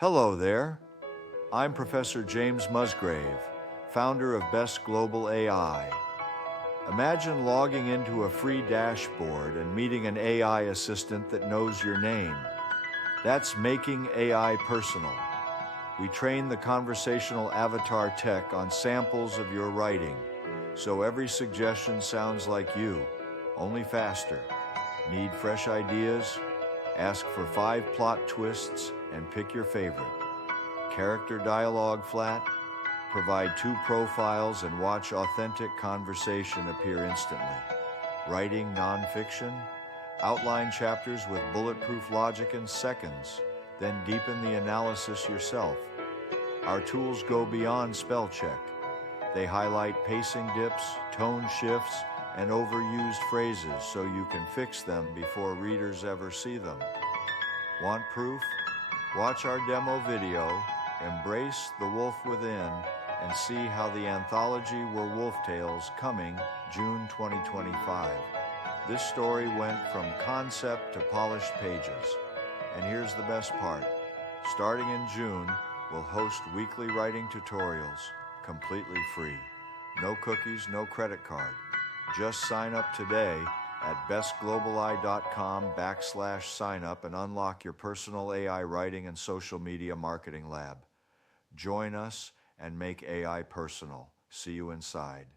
Hello there. I'm Professor James Musgrave, founder of Best Global AI. Imagine logging into a free dashboard and meeting an AI assistant that knows your name. That's making AI personal. We train the conversational avatar tech on samples of your writing, so every suggestion sounds like you, only faster. Need fresh ideas? Ask for 5 plot twists and pick your favorite. Character dialogue flat? Provide 2 profiles and watch authentic conversation appear instantly. Writing nonfiction? Outline chapters with bulletproof logic in seconds, then deepen the analysis yourself. Our tools go beyond spell check. They highlight pacing dips, tone shifts, and overused phrases so you can fix them before readers ever see them. Want proof? Watch our demo video, Embrace the Wolf Within, and see how the anthology Were Wolf Tales coming June 2025. This story went from concept to polished pages. And here's the best part. Starting in June, we'll host weekly writing tutorials, completely free. No cookies, no credit card. Just sign up today at bestglobali.com/signup and unlock your personal AI writing and social media marketing lab. Join us and make AI personal. See you inside.